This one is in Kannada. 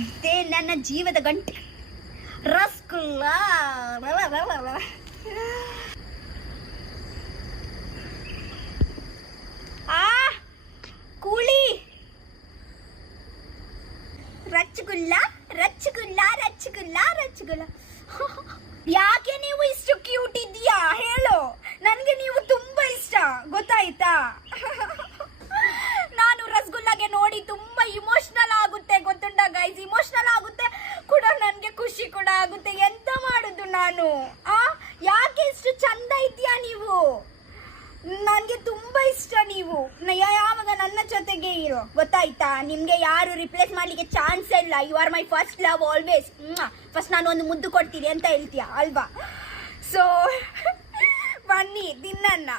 ಇದೇ ನನ್ನ ಜೀವದ ಗಂಟೆ ರಸಗುಲ್ಲ. ಕೂಳಿ ರಚ್ಚಗುಲ್ಲ ರಚ್ಚಗುಲ್ಲ ರಚ್ಚಗುಲ್ಲ ರಚ್ಚಗುಲ್ಲ. ಯಾಕೆ ನೀವು ಇಷ್ಟು ಕ್ಯೂಟ್ ಇದೆಯಾ ಹೇಳು. ನನಗೆ ನೀವು ತುಂಬಾ ಇಷ್ಟ, ಗೊತ್ತಾಯ್ತಾ? ನಾನು ರಸಗುಲ್ಲಾಗೆ ನೋಡಿ ತುಂಬಾ ಇಮೋಷನಲ್ ಆಗುತ್ತೆ, ಗೊತ್ತುಂಟಾ ಗೈಸ್? ಇಮೋಷನಲ್ ಆಗುತ್ತೆ ಕೂಡ, ನನಗೆ ಖುಷಿ ಕೂಡ ಆಗುತ್ತೆ. ಎಂತ ಮಾಡುದು ನಾನು? ಯಾಕೆ ಇಷ್ಟು ಚಂದ ಇದೆಯಾ ನೀವು? ನನಗೆ ತುಂಬಾ ಇಷ್ಟ ನೀವು. ಯಾವಾಗ ನನ್ನ ಜೊತೆಗೆ ಇರೋ, ಗೊತ್ತಾಯ್ತಾ? ನಿಮ್ಗೆ ಯಾರು ರಿಪ್ಲೇಸ್ ಮಾಡ್ಲಿಕ್ಕೆ ಚಾನ್ಸ್ ಇಲ್ಲ. You are my first love always. First ನಾನು ಒಂದು ಮುದ್ದು ಕೊಡ್ತೀನಿ ಅಂತ ಹೇಳ್ತೀಯ ಅಲ್ವಾ? ಸೊ ಬನ್ನಿ ತಿನ್ನಣ್ಣ.